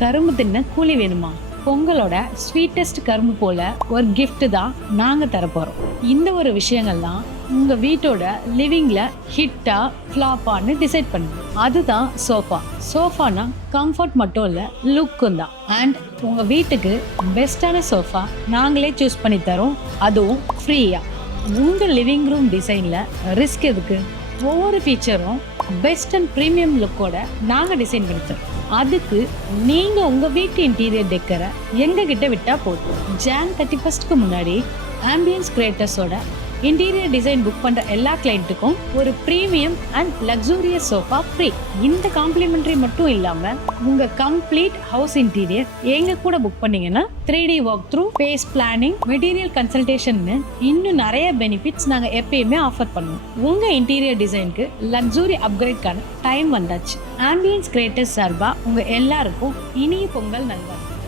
கரும்பு தின்ன கூலி வேணுமா? பொங்கலோட ஸ்வீட்டஸ்ட் கரும்பு போல ஒரு gift தான் நாங்க தரப்போறோம். இந்த ஒரு விஷயங்கள்லாம் உங்க வீட்டோட லிவிங்ல ஹிட்டா ஃபிளாப்பான்னு டிசைட் பண்ணுங்க. அதுதான் சோஃபா. சோஃபானா கம்ஃபர்ட் மட்டும் இல்ல, லுக்கும் தான். அண்ட் உங்க வீட்டுக்கு பெஸ்டான சோஃபா நாங்களே சூஸ் பண்ணி தரோம், அதுவும் ஃப்ரீயா. உங்க லிவிங் ரூம் டிசைன்ல ரிஸ்க் எதுக்கு? ஒவ்வொரு ஃபீச்சரும் பெஸ்ட் அண்ட் ப்ரீமியம் லுக்கோட நாங்க டிசைன் பண்ணி தரோம். அதுக்கு நீங்க உங்க வீட்டு இன்டீரியர் டெக்கரை எங்க கிட்ட விட்டா போதும். Jan 31க்கு முன்னாடி ஆம்பியன்ஸ் கிரியேட்டர்ஸோட இன்டீரியர் டிசைன் புக் பண்ற எல்லா கிளைண்ட்டுக்கும் ஒரு premium and luxurious sofa free. இந்த காம்ப்ளிமெண்டரி மட்டும் இல்லாம உங்க கம்ப்ளீட் ஹவுஸ் இன்டீரியர் எங்க கூட புக் பண்ணீங்கன்னா 3D walk through, space planning, material consultation, இன்னும் நிறைய பெனிஃபிட்ஸ் நாங்க எப்பயுமே ஆஃபர் பண்ணுவோம். உங்க இன்டீரியர் டிசைனுக்கு லக்ஸூரி அப்கிரேட்கான டைம் வந்தாச்சு. ஆம்பியன்ஸ் கிரியேட்டர்ஸ் சார்பா உங்க எல்லாருக்கும் இனிய பொங்கல் நல்வாழ்த்துக்கள்.